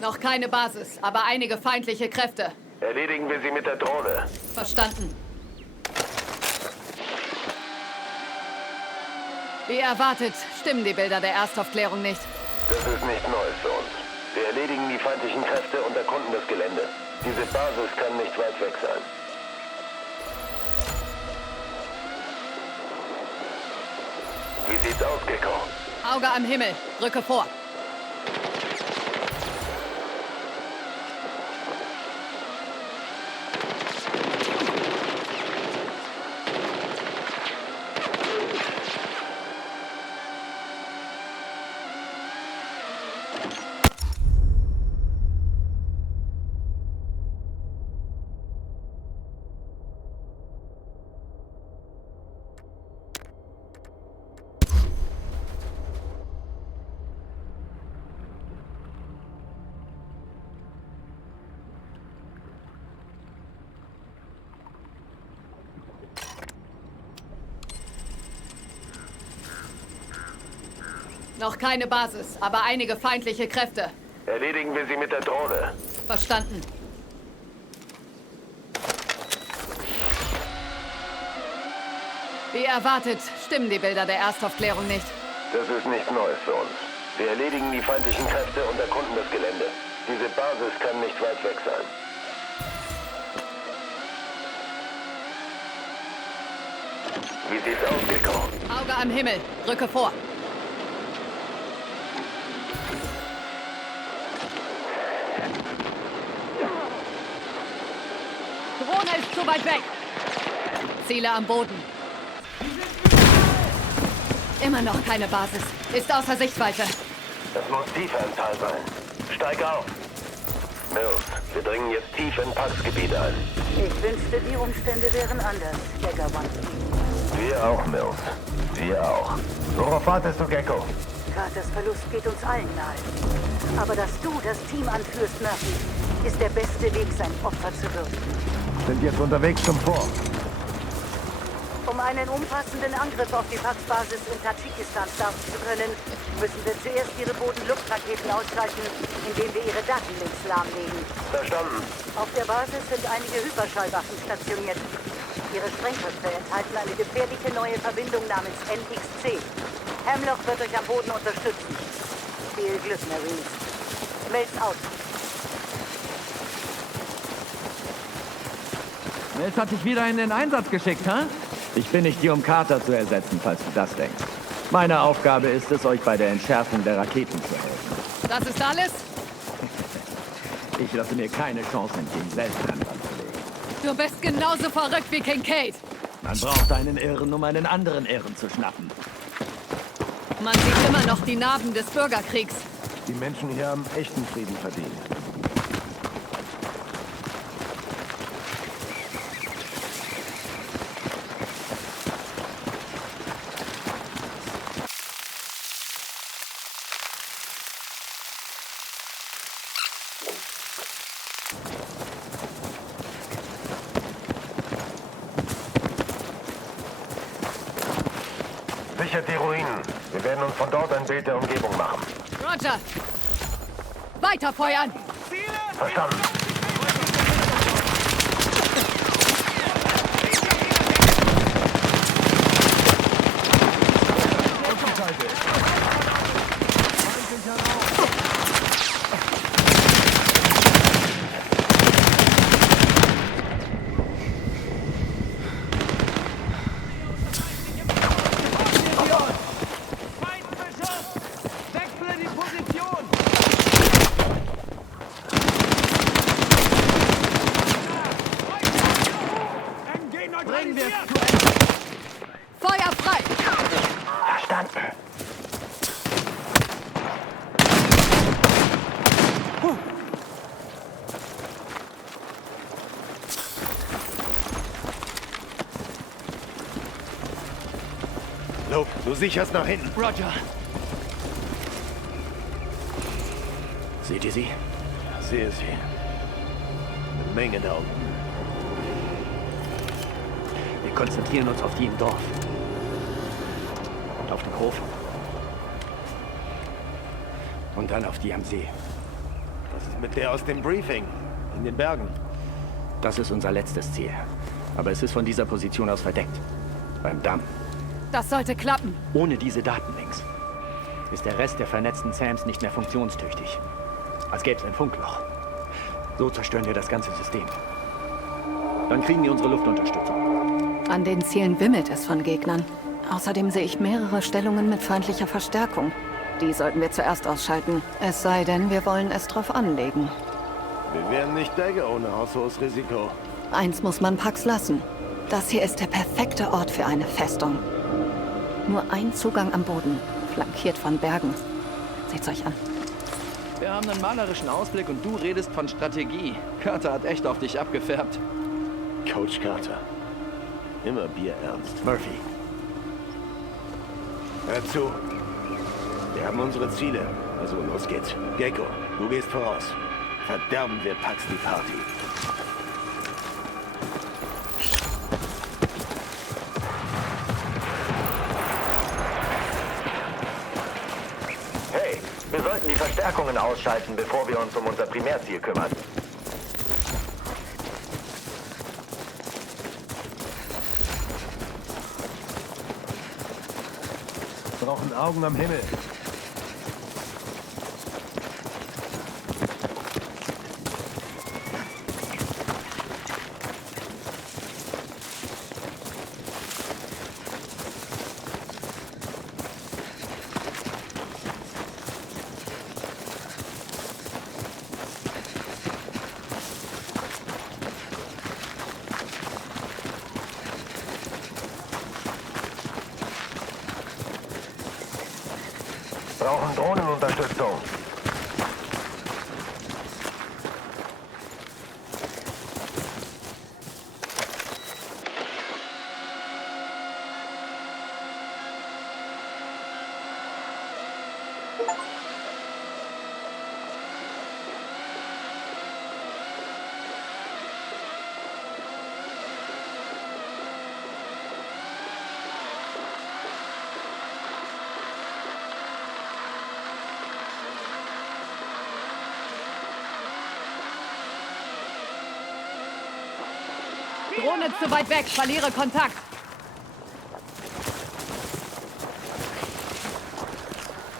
Noch keine Basis, aber einige feindliche Kräfte. Erledigen wir sie mit der Drohne. Verstanden. Wie erwartet, stimmen die Bilder der Erstaufklärung nicht. Das ist nichts Neues für uns. Wir erledigen die feindlichen Kräfte und erkunden das Gelände. Diese Basis kann nicht weit weg sein. Wie sieht's aus, Gecko? Auge am Himmel. Rücke vor. Noch keine Basis, aber einige feindliche Kräfte. Erledigen wir sie mit der Drohne. Verstanden. Wie erwartet, stimmen die Bilder der Erstaufklärung nicht. Das ist nichts Neues für uns. Wir erledigen die feindlichen Kräfte und erkunden das Gelände. Diese Basis kann nicht weit weg sein. Wie sieht's aus, Gecko? Auge am Himmel. Rücke vor. Drohne ist zu weit weg. Ziele am Boden. Immer noch keine Basis. Ist außer Sichtweite. Das muss tiefer im Tal sein. Steig auf. Mills, wir dringen jetzt tief in Pax-Gebiet ein. Ich wünschte, die Umstände wären anders, Jäger One. Wir auch, Mills. Wir auch. Worauf wartest du, Gecko? Carters Verlust geht uns allen nahe. Aber dass du das Team anführst, Murphy, ist der beste Weg, sein Opfer zu würdigen. Sind jetzt unterwegs zum Fort. Um einen umfassenden Angriff auf die Pax-Basis in Tadschikistan starten zu können, müssen wir zuerst ihre Boden-Luft-Raketen ausschalten, indem wir ihre Datenlinks lahmlegen. Verstanden. Auf der Basis sind einige Hyperschallwaffen stationiert. Ihre Sprengköpfe enthalten eine gefährliche neue Verbindung namens NXC. Hemlock wird euch am Boden unterstützen. Viel Glück, Marines. Mills out. Mills hat sich wieder in den Einsatz geschickt, hä? Ich bin nicht hier, um Carter zu ersetzen, falls du das denkst. Meine Aufgabe ist es, euch bei der Entschärfung der Raketen zu helfen. Das ist alles? Ich lasse mir keine Chance entgehen, selbst einen Wand zu legen. Du bist genauso verrückt wie Kincaid. Man braucht einen Irren, um einen anderen Irren zu schnappen. Man sieht immer noch die Narben des Bürgerkriegs. Die Menschen hier haben echten Frieden verdient. Sichert die Ruinen. Wir werden uns von dort ein Bild der Umgebung machen. Roger. Weiter feuern. Verstanden. Feuer frei. Verstanden. Luke, du sicherst nach hinten. Roger. Seht ihr sie? Ja, sehe sie. Eine Menge da unten. Wir konzentrieren uns auf die im Dorf. Und auf den Hof. Und dann auf die am See. Was ist mit der aus dem Briefing? In den Bergen? Das ist unser letztes Ziel. Aber es ist von dieser Position aus verdeckt. Beim Damm. Das sollte klappen. Ohne diese Datenlinks ist der Rest der vernetzten SAMs nicht mehr funktionstüchtig. Als gäbe es ein Funkloch. So zerstören wir das ganze System. Dann kriegen die unsere Luftunterstützung. An den Zielen wimmelt es von Gegnern. Außerdem sehe ich mehrere Stellungen mit feindlicher Verstärkung. Die sollten wir zuerst ausschalten. Es sei denn, wir wollen es drauf anlegen. Wir wären nicht Dagger ohne haushohes Risiko. Eins muss man Pax lassen. Das hier ist der perfekte Ort für eine Festung. Nur ein Zugang am Boden, flankiert von Bergen. Seht's euch an. Wir haben einen malerischen Ausblick und du redest von Strategie. Carter hat echt auf dich abgefärbt. Coach Carter. Immer bierernst. Murphy. Hör zu. Wir haben unsere Ziele. Also los geht's. Gecko, du gehst voraus. Verderben wir Pax die Party. Hey, wir sollten die Verstärkungen ausschalten, bevor wir uns um unser Primärziel kümmern. Wir brauchen Augen am Himmel. Brauchen Drohnenunterstützung. Drohne zu weit weg, verliere Kontakt.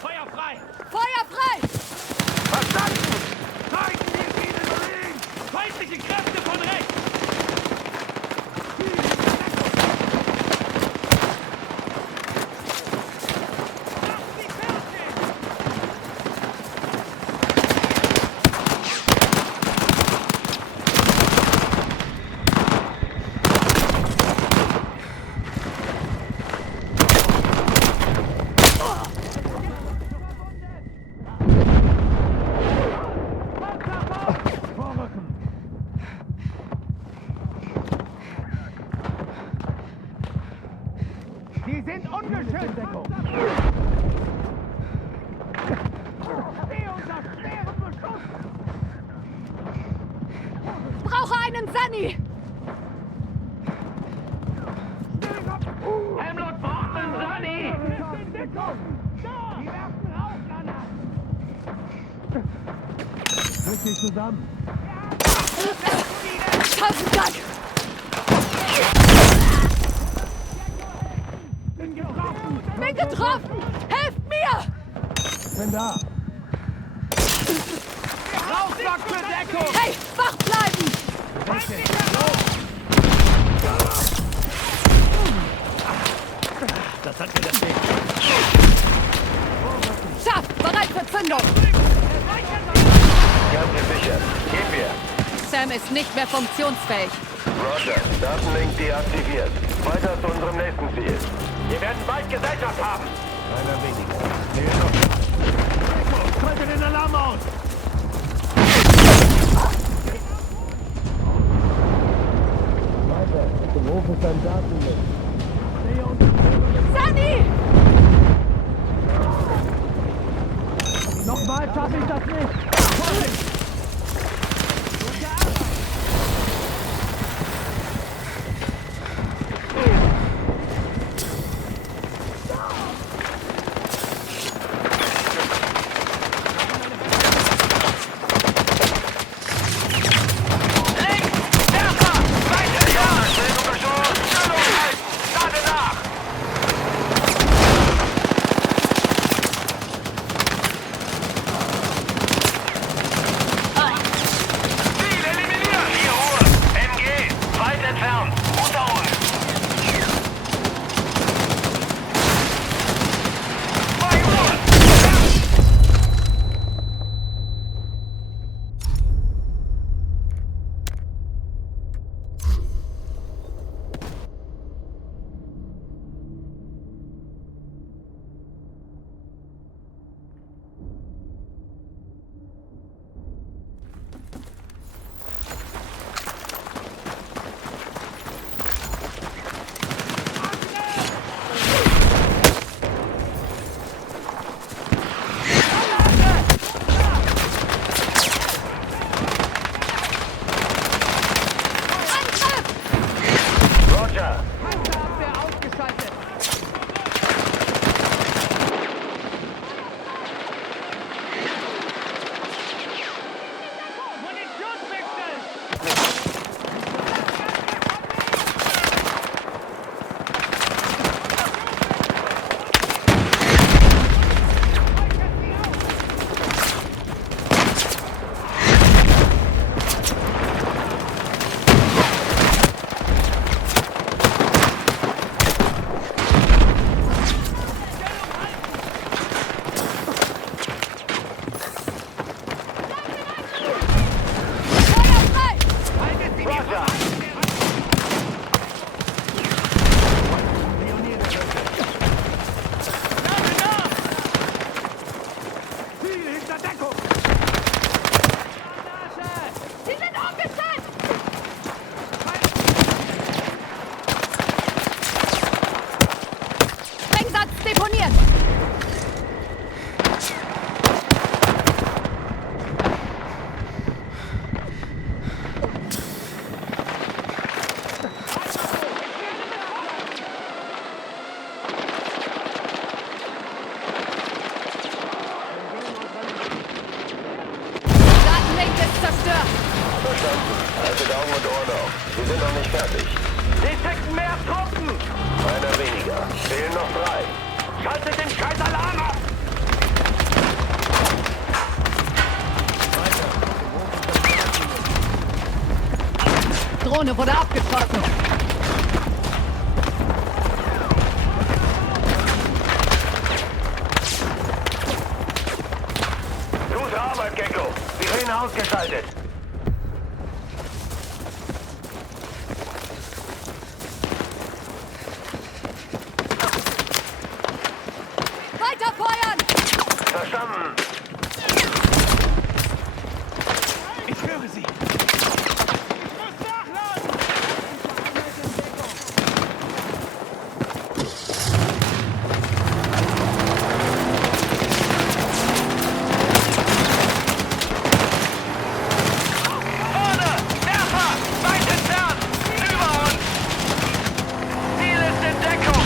Feuer frei! Feuer frei! Verstanden! Zeigen wir ihnen Marines! Feindliche Kräfte von rechts! Die sind ungeschützt, Deckung. Steh unter schwerem Beschuss. Brauche einen Sunny! Hemlock braucht einen Sunny. Deckung. Die werfen Rauchgranaten. Rück dich zusammen. Tausend Dank! Bin getroffen! Helft mir! Bin da. Rauchblock für Deckung! Hey, wach bleiben! Das hat mir das Weg. Scharf, bereit für Zündung! Ganz gesichert. Gehen wir. Sam ist nicht mehr funktionsfähig. Roger, Datenlink deaktiviert. Weiter zu unserem nächsten Ziel. Wir werden bald Gesellschaft haben. Einer weniger. Schalte den Alarm aus. Weiter, zum Hof ist ein Datenlink. Sunny! Nochmal schaffe ich das nicht. Wir sind noch nicht fertig. Sie schicken mehr Truppen! Einer weniger. Fehlen noch 3. Schaltet den scheiß Alarm ab! Drohne wurde abgeschossen. Gute Arbeit, Gecko. Sirene ausgeschaltet. Weiter feuern! Verstanden. Ich höre sie! Vorne! Werfer! Weit entfernt! Über uns! Ziel ist in Deckung!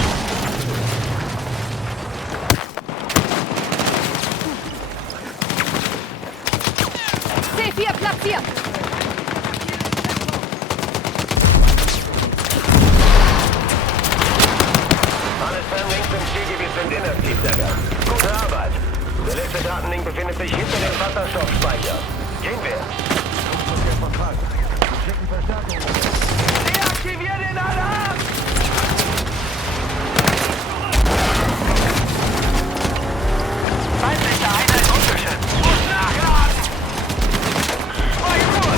C4 platziert! Alle Standings im Zielgebiet sind inaktiv, Dagger. Gute Arbeit. Der letzte Datenlink befindet sich hinter dem Wasserstoffspeicher. Gehen wir. Deaktivier den Alarm! Feindliche Einheit ungeschützt. Muss nachladen! 2 Uhr!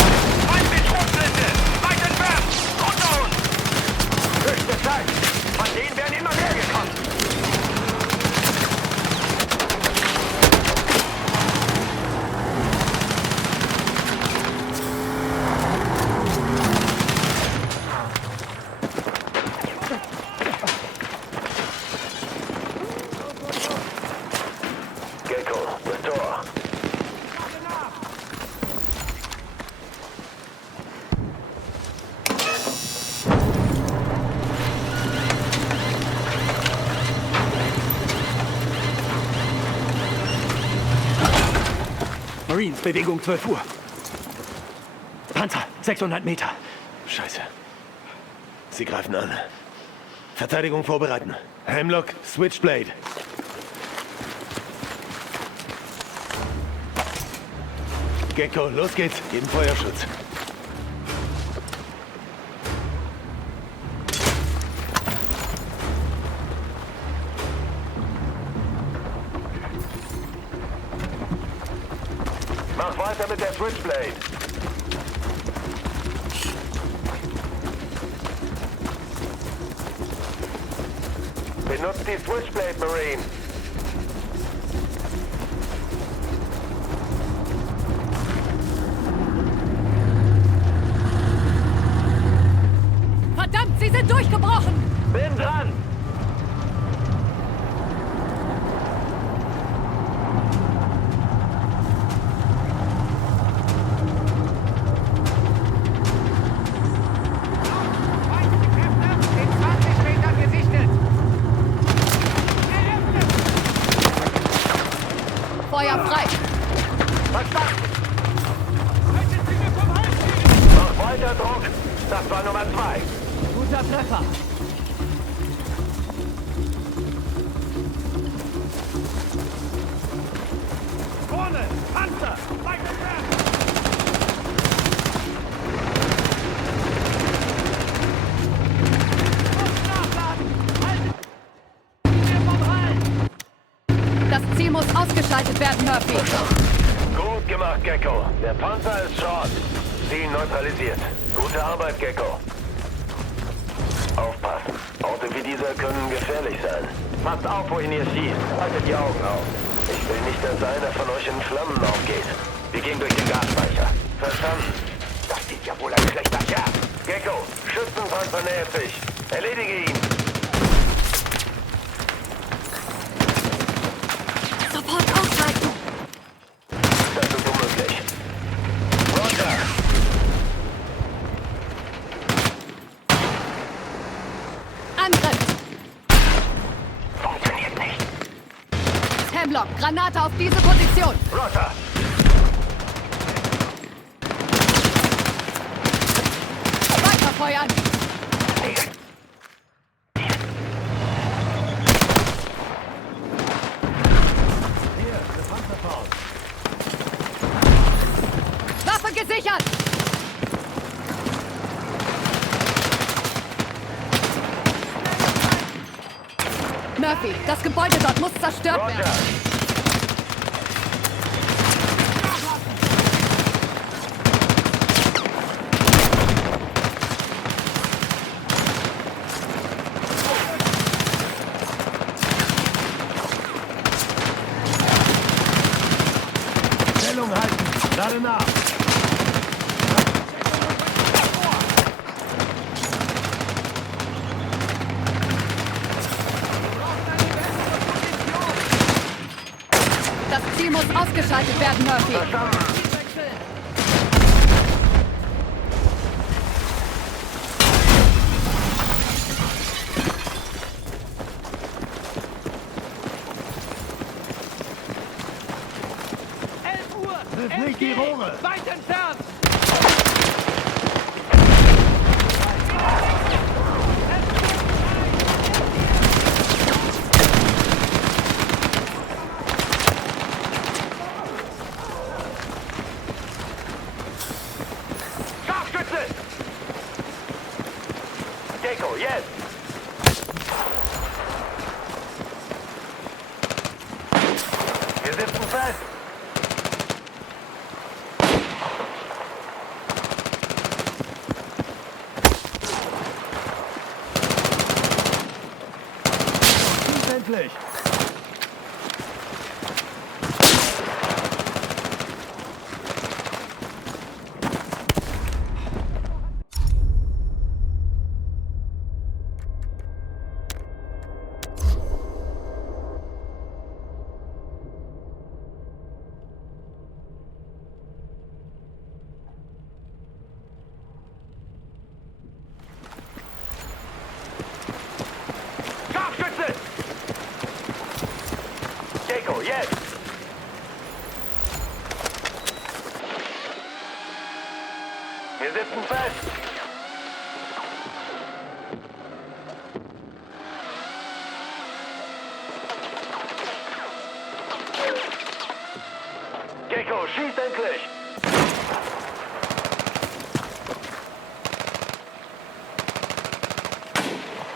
Feind mit Schrotflinte! Weit entfernt! Unter uns! Höchste Zeit. Von denen werden immer mehr gekommen. Gecko, restore. Marines, Bewegung 12 Uhr. Panzer, 600 Meter. Scheiße. Sie greifen an. Verteidigung vorbereiten. Hemlock, Switchblade. Gecko, los geht's. Geben Feuerschutz. Mach weiter mit der Switchblade. Benutzt die Switchblade, Marine. Verdammt, sie sind durchgebrochen! Bin dran! Feindliche Kräfte in 20 Metern gesichtet! Feuer frei! Verstanden! Haltet sie mir vom Hals! Noch weiter Druck. Das war Nummer 2. Guter Treffer! Vorne! Panzer! Weit entfernt! Muss nachladen! Haltet mir vom Hals! Das Ziel muss ausgeschaltet werden, Murphy. Gut gemacht, Gecko. Der Panzer ist short. Ziel neutralisiert. Gute Arbeit, Gecko. Aufpassen. Orte wie dieser können gefährlich sein. Passt auf, wohin ihr schießt. Haltet die Augen auf. Ich will nicht, dass einer von euch in Flammen aufgeht. Wir gehen durch den Gasspeicher. Verstanden? Das sieht ja wohl ein schlechter Kerl. Gecko, Schützenpanzer nähert sich. Erledige ihn. Sofort ausschalten! Das ist unmöglich. Roger! Angriff! Funktioniert nicht. Hemlock, Granate auf diese Position! Roger! Weiter feuern! Hier, eine Panzerfaust. Waffe gesichert! Murphy, das Gebäude dort muss zerstört Roger. werden. Stellung halten. Lade nach. Das Ziel muss ausgeschaltet werden, Murphy. Triff nicht die Rohre. Weit entfernt! Scharfschütze! Gecko, jetzt! Wir sitzen fest! Endlich. Scharfschütze! Gecko, jetzt! Wir sitzen fest! Gecko, schieß endlich!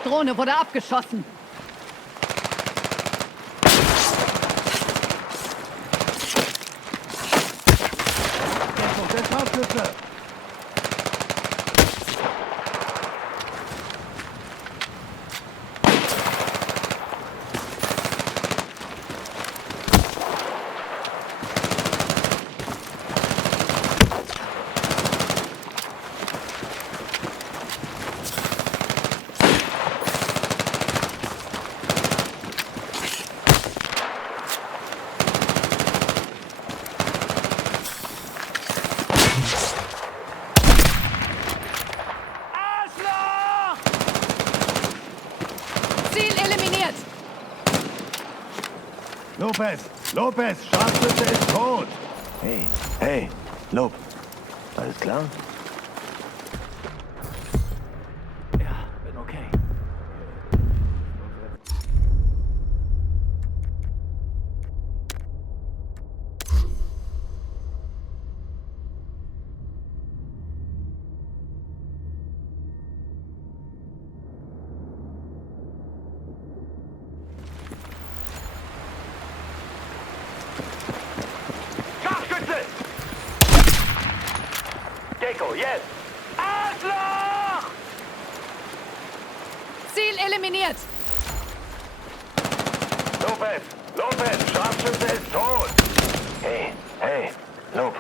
Drohne wurde abgeschossen. Der Scharfschütze. Ziel eliminiert! Lopez, Scharfschütze ist tot. Hey, Lob. Alles klar? Ja, bin okay. Scharfschütze! Gecko, jetzt! Arschloch! Ziel eliminiert! Lopez, Scharfschütze ist tot! Hey, Lob.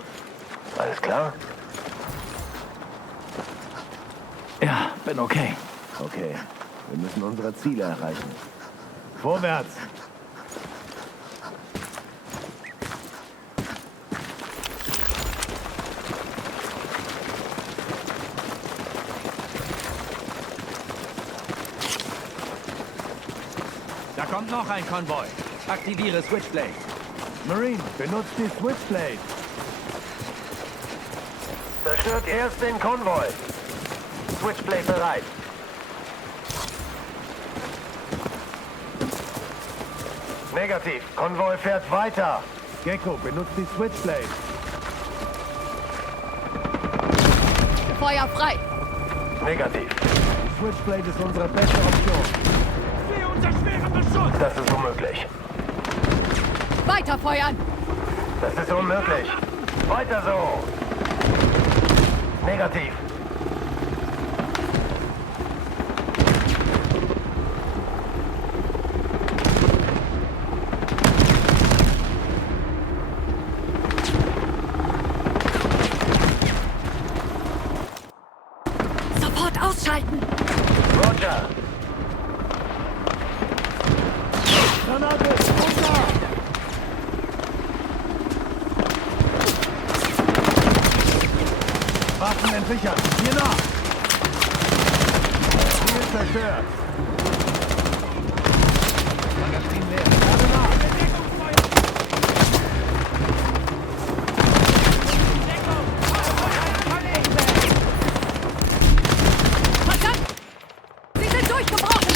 Alles klar? Ja, bin okay. Okay, wir müssen unsere Ziele erreichen. Vorwärts! Da kommt noch ein Konvoi. Aktiviere Switchblade. Marine, benutzt die Switchblade. Zerstört erst den Konvoi. Switchblade bereit. Negativ. Konvoi fährt weiter. Gecko, benutzt die Switchblade. Feuer frei. Negativ. Die Switchblade ist unsere beste Option. Sehe unser schweren Beschuss! Das ist unmöglich. Weiter feuern. Das ist unmöglich. Weiter so. Negativ. Sofort ausschalten. Roger. Granate, runter! Waffen entsichern. Hier nach! Ziel zerstört. Magazin leer. Lade nach! Verdammt! Sie sind durchgebrochen!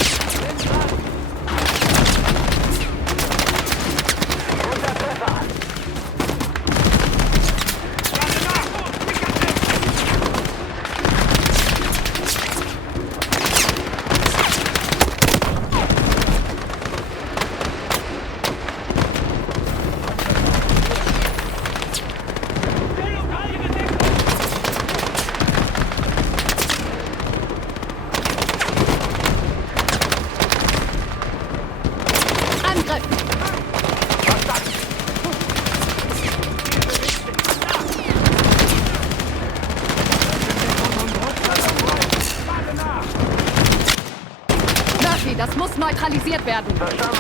Unter Treffer. Angriff! Murphy, das muss neutralisiert werden. Verstanden.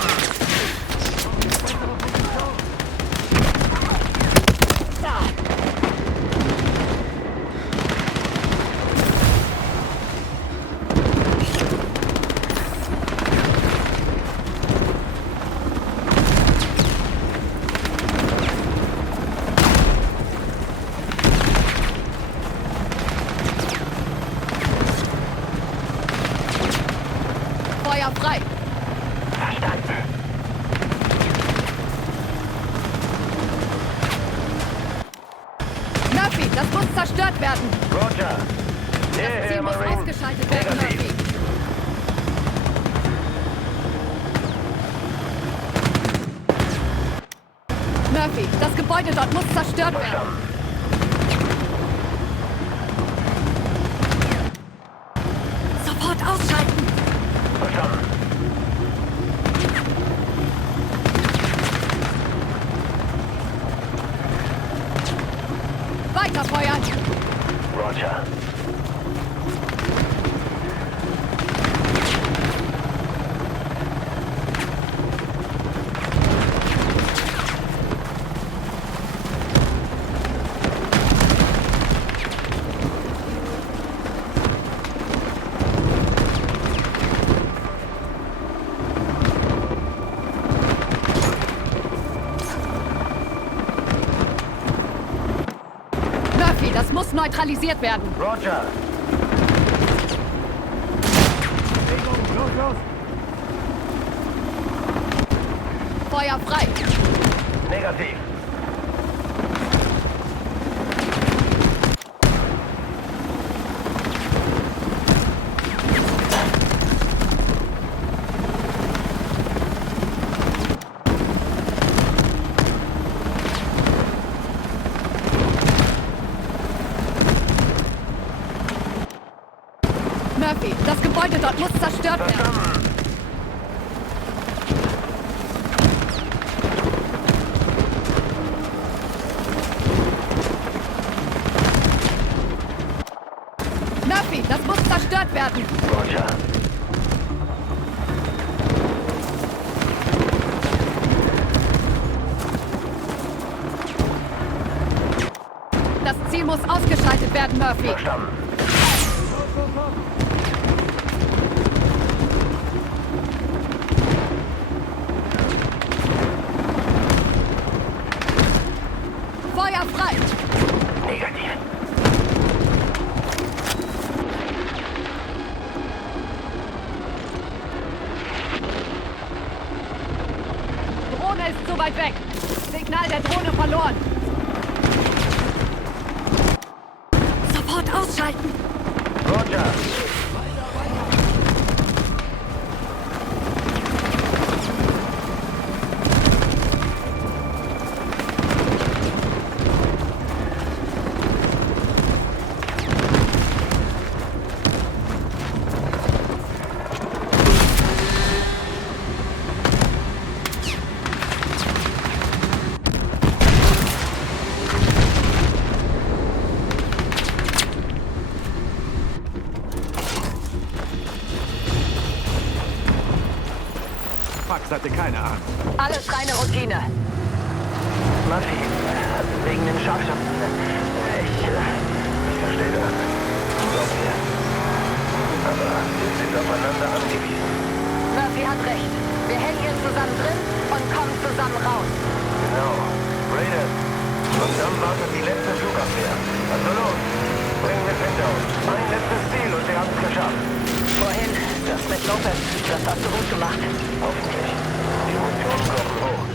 Feuer frei. Verstanden. Murphy, das muss zerstört werden. Roger. Das Hierher, Ziel muss Marine. ausgeschaltet werden, Negativ. Murphy. Murphy, das Gebäude dort muss zerstört werden. Verstanden. Sofort ausschalten. Verstanden. Weiter feuern. Roger. Murphy, das muss neutralisiert werden. Roger. Bewegung, los, los! Feuer frei. Negativ. Murphy, das Gebäude dort muss zerstört werden. Verstanden. Murphy, das muss zerstört werden. Roger. Das Ziel muss ausgeschaltet werden, Murphy. Verstanden. Feuer frei. Negativ. Ware ist zu weit weg. Signal der Drohne verloren. Sofort ausschalten. Roger. Max hatte keine Ahnung. Alles reine Routine. Murphy, wegen den Scharfschützen. Ich verstehe das. Glaub mir. Aber wir sind aufeinander angewiesen. Murphy hat recht. Wir hängen hier zusammen drin und kommen zusammen raus. Genau. Raiders. Und dann wartet die letzte Flugabwehr. Also los. Bringen wir hinter uns. Ein letztes Ziel und wir haben es geschafft. Wohin? Das mit Lopez. Das hast du gut gemacht. Hoffentlich. Die Emotionen kommen hoch.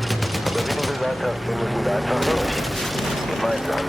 Aber wie du gesagt hast, wir müssen da einfach durch. Gemeinsam.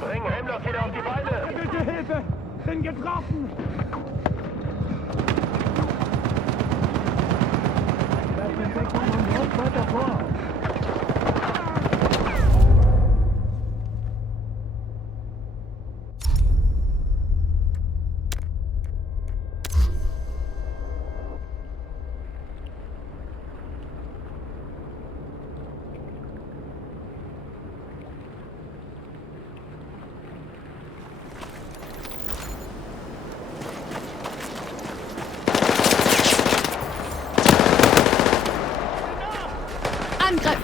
Bring Hemlock wieder auf die Beine! Bitte Hilfe! Bin getroffen! Weiter vor! Angriff!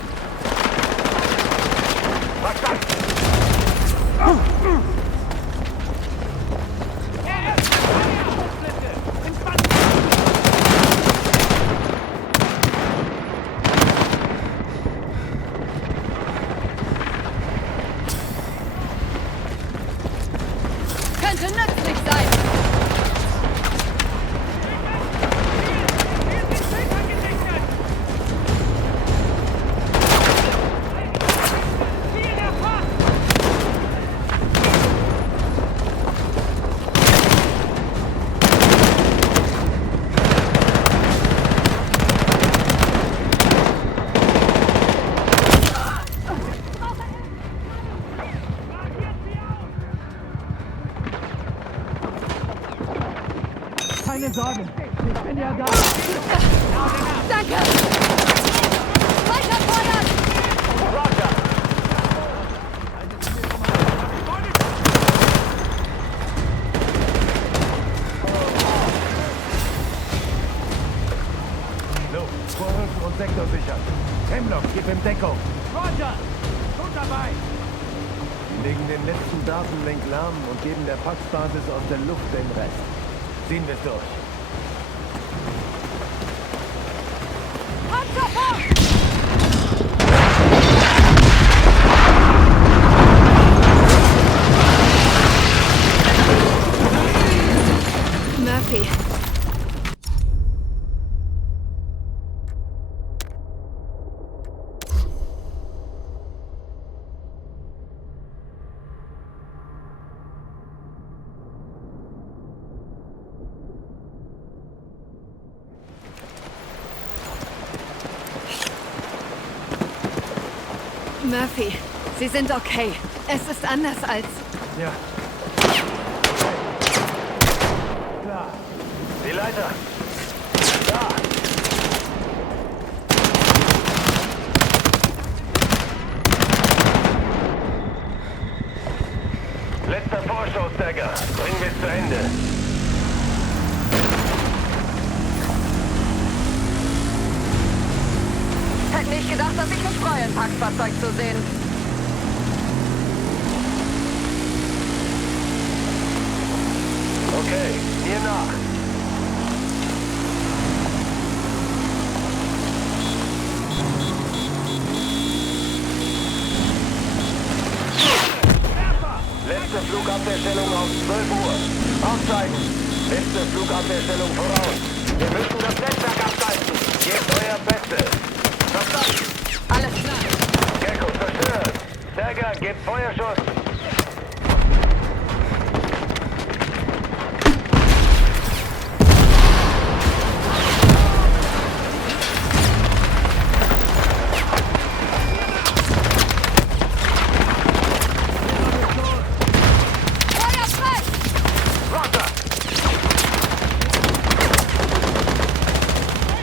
Könnte nützlich sein! Keine Sorge, ich bin ja da. Danke! Weiter feuern! Sektor sichern. Hemlock, gib ihm Deckung. Roger! Gut dabei! Wir legen den letzten Datenlink lahm und geben der Pax-Basis aus der Luft den Rest. Ziehen wir es durch. Murphy. Murphy, Sie sind okay. Es ist anders als... Ja. Klar. Die Leiter! Da! Letzter Vorschuss, Dagger. Bringen wir es zu Ende. Hätte nicht gedacht, dass ich mich freue, ein Pax-Fahrzeug zu sehen. Okay, mir nach. Letzte Flugabwehrstellung auf 12 Uhr. Aufzeigen. Letzte Flugabwehrstellung voraus. Wir müssen das Netzwerk abschalten. Gebt euer Bestes. Verstanden? Alles klar. Gecko zerstört. Dagger, gebt Feuerschuss. Feuer frei! Roger!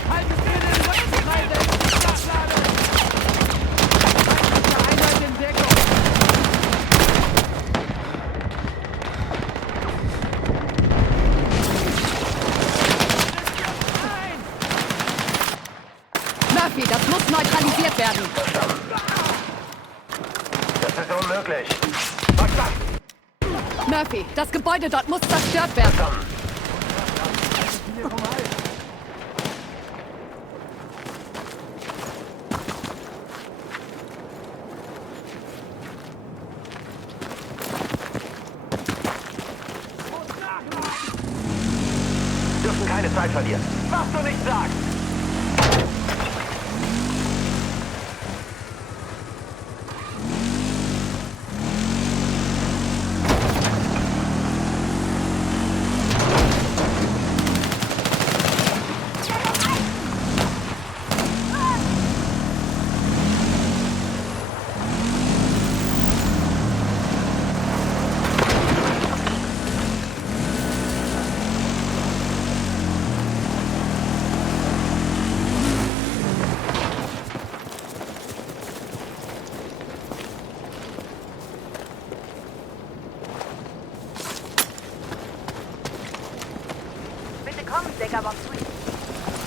Haltet ihr den Rücken frei, Nachladung! Einheit in Deckung! Murphy, das muss neutralisiert werden. Das ist unmöglich. Verstanden! Murphy, das Gebäude dort muss zerstört werden. Verstanden! Dürfen keine Zeit verlieren. Was du nicht sagst! Bitte kommen, Decker Bomb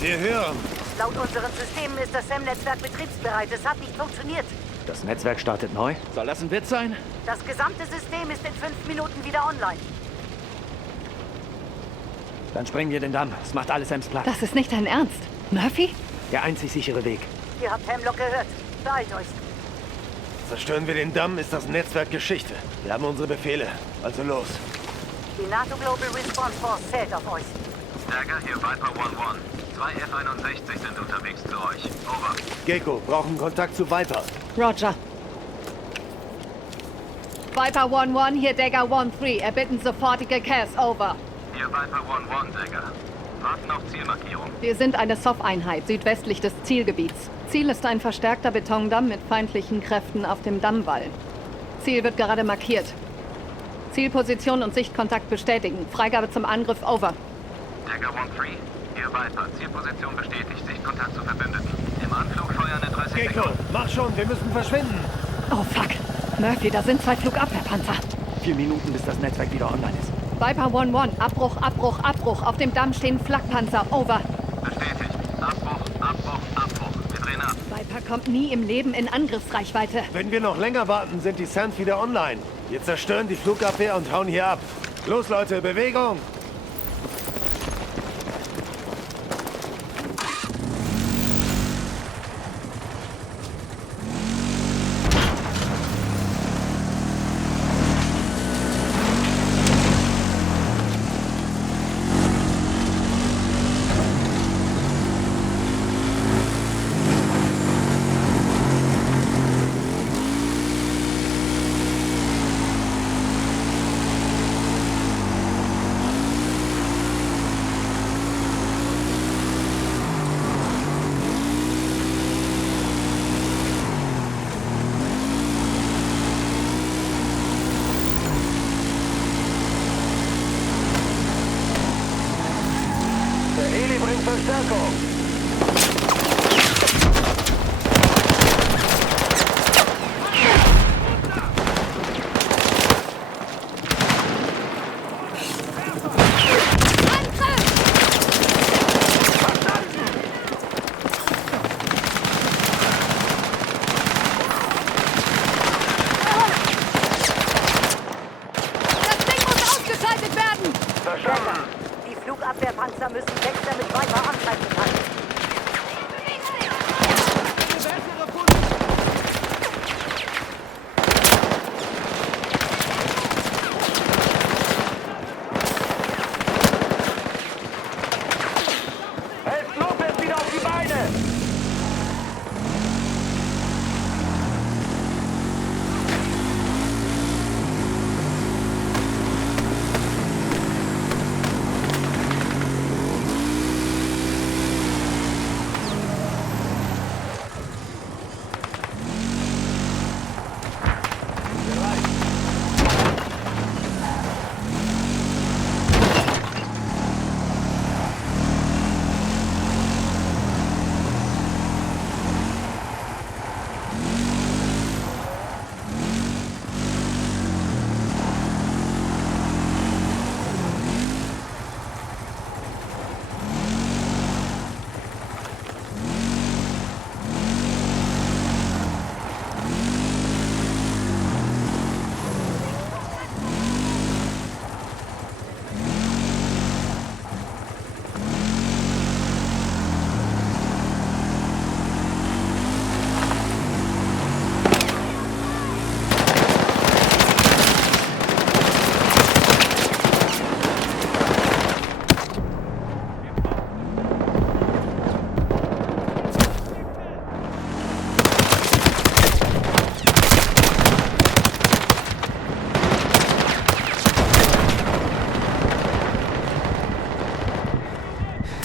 3. Wir hören. Laut unseren Systemen ist das SAM-Netzwerk betriebsbereit. Es hat nicht funktioniert. Das Netzwerk startet neu. Soll das ein Witz sein? Das gesamte System ist in 5 Minuten wieder online. Dann sprengen wir den Damm. Es macht alles Sams platt. Das ist nicht dein Ernst. Murphy? Der einzig sichere Weg. Ihr habt Hemlock gehört. Beeilt euch. Zerstören wir den Damm, ist das Netzwerk Geschichte. Wir haben unsere Befehle. Also los. Die NATO Global Response Force zählt auf euch. Dagger, hier Viper 1-1. 2 F-61 sind unterwegs zu euch. Over. Gecko, brauchen Kontakt zu Viper. Roger. Viper 1-1, hier Dagger 1-3. Erbitten sofortige CAS, over. Hier Viper 1-1, Dagger. Warten auf Zielmarkierung. Wir sind eine SOF-Einheit südwestlich des Zielgebiets. Ziel ist ein verstärkter Betondamm mit feindlichen Kräften auf dem Dammwall. Ziel wird gerade markiert. Zielposition und Sichtkontakt bestätigen. Freigabe zum Angriff, over. Dagger 1-3, hier Viper. Zielposition bestätigt. Sichtkontakt zu Verbündeten. Im Anflug feuern in 30 Gecko, Sekunden. mach schon, wir müssen verschwinden. Oh fuck. Murphy, da sind 2 Flugabwehrpanzer. 4 Minuten, bis das Netzwerk wieder online ist. Viper 1-1, Abbruch, Abbruch, Abbruch. Auf dem Damm stehen Flakpanzer, over. Bestätigt. Abbruch, Abbruch, Abbruch. Wir Reaper kommt nie im Leben in Angriffsreichweite. Wenn wir noch länger warten, sind die SAMs wieder online. Wir zerstören die Flugabwehr und hauen hier ab. Los, Leute, Bewegung! Der Heli bringt Verstärkung. Das Ding muss ausgeschaltet werden! Verstanden. Die Flugabwehrpanzer müssen weg, damit Viper angreifen kann. Helft Lopez wieder auf die Beine!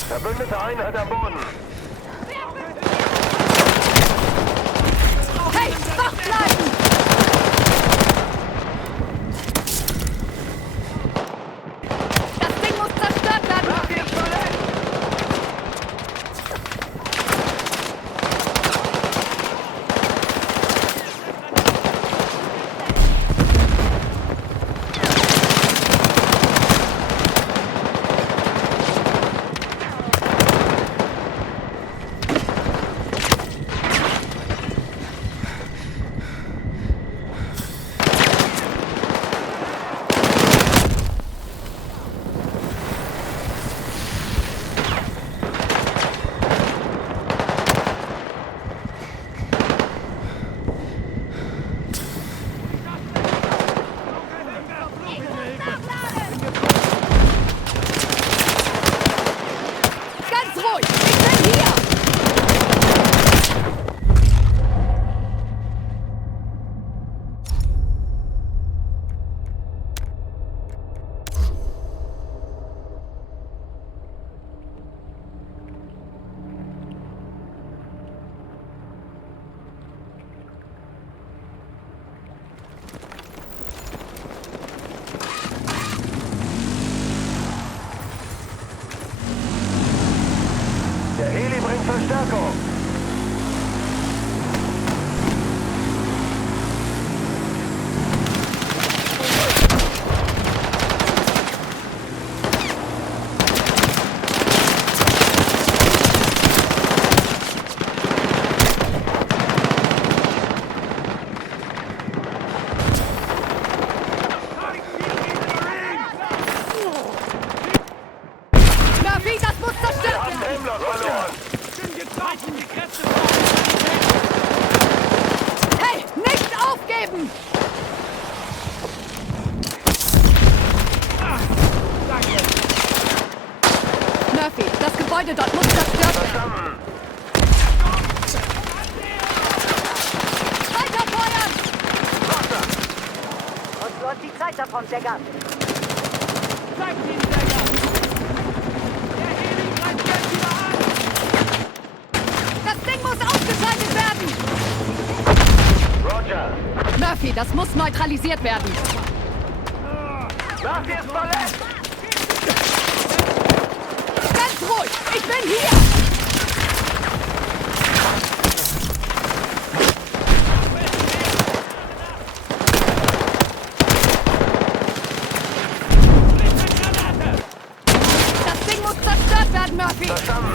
Verbündete Einheit am Boden. Hey, wach bleiben! Das Ding muss zerstört werden! Habt ihr es verletzt? Ganz ruhig! Ich bin hier! Der Heli bringt Verstärkung. das Gebäude dort muss zerstört werden. Weiter feuern! Uns läuft die Zeit davon, Decker. Zeigt ihn, Decker! Der Heli greift jetzt wieder an! Das Ding muss ausgeschaltet werden! Roger! Murphy, das muss neutralisiert werden. Murphy ist verletzt! Ganz ruhig! Ich bin hier! Das Ding muss zerstört werden, Murphy! Verstanden!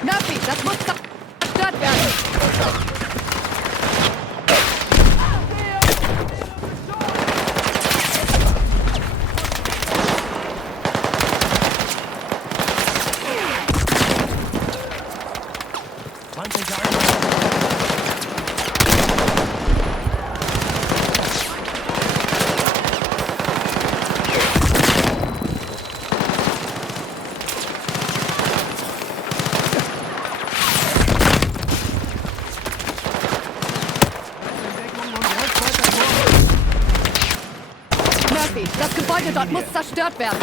Murphy, das muss zerstört werden! Murphy, das Gebäude dort muss zerstört werden.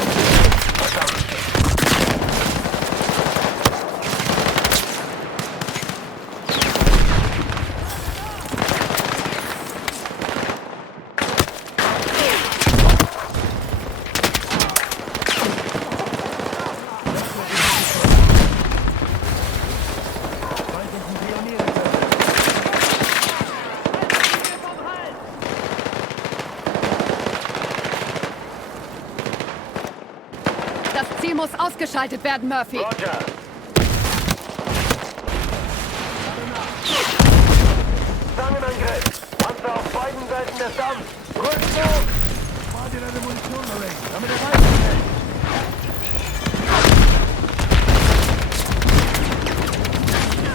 Das Ziel muss ausgeschaltet werden, Murphy. Roger! Stangenangriff! Panzer auf beiden Seiten des Damms! Rückzug! Fahr dir deine Munition, Marine, damit er weiterfällt!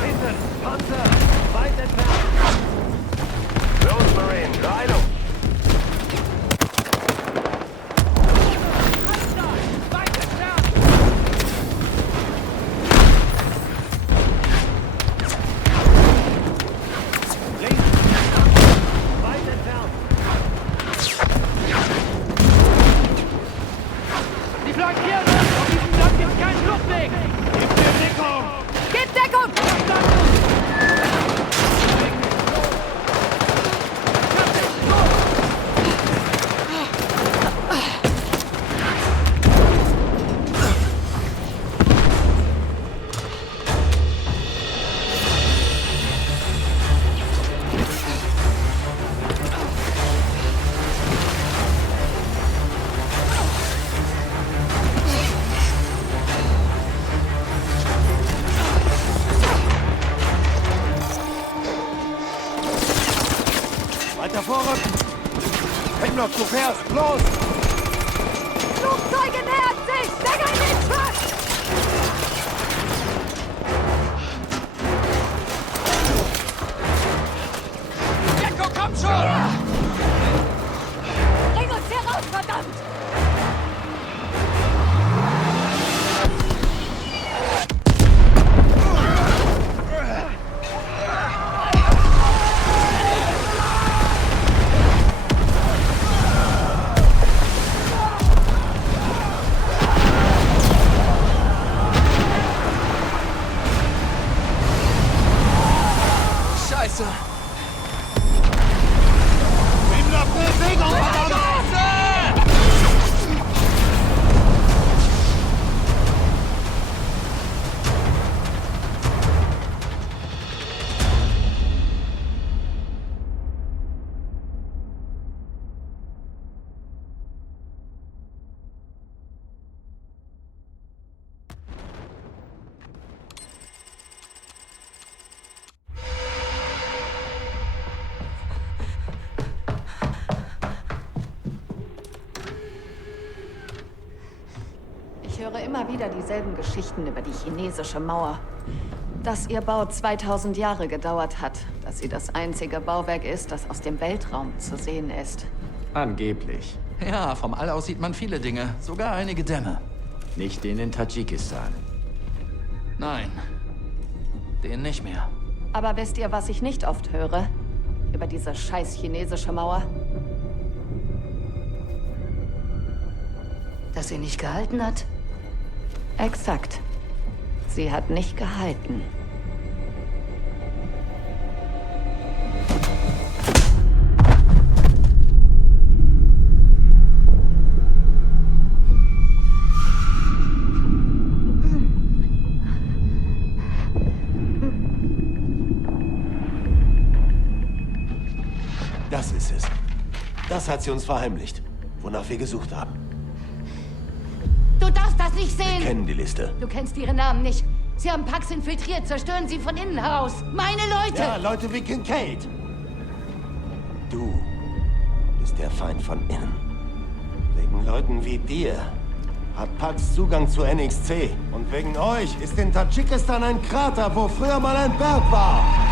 Hinten! Panzer! Weit entfernt! Los, Marine! Beeilung! Weit entfernt! Weit entfernt! Die flankieren uns! Auf diesem Land gibt's keinen Fluchtweg! Gib mir Deckung! Gib Deckung! Weiter vorrücken! Hemlock, du fährst! Los! Flugzeuge nähern sich! Decker in den Truck! Deckung, komm schon! Bring uns hier raus, verdammt! Scheiße! Himmler, Bewegung, verdammt! Ich höre immer wieder dieselben Geschichten über die chinesische Mauer. dass ihr Bau 2000 Jahre gedauert hat, dass sie das einzige Bauwerk ist, das aus dem Weltraum zu sehen ist. Angeblich. Ja, vom All aus sieht man viele Dinge, sogar einige Dämme. Nicht den in Tadschikistan. Nein, den nicht mehr. Aber wisst ihr, was ich nicht oft höre? Über diese scheiß chinesische Mauer? Dass sie nicht gehalten hat? Exakt. Sie hat nicht gehalten. Das ist es. Das hat sie uns verheimlicht, wonach wir gesucht haben. Du darfst das nicht Wir sehen! kennen die Liste. Du kennst ihre Namen nicht. Sie haben Pax infiltriert, zerstören sie von innen heraus. Meine Leute! Ja, Leute wie Kincaid. Du bist der Feind von innen. Wegen Leuten wie dir hat Pax Zugang zu NXC. Und wegen euch ist in Tadschikistan ein Krater, wo früher mal ein Berg war.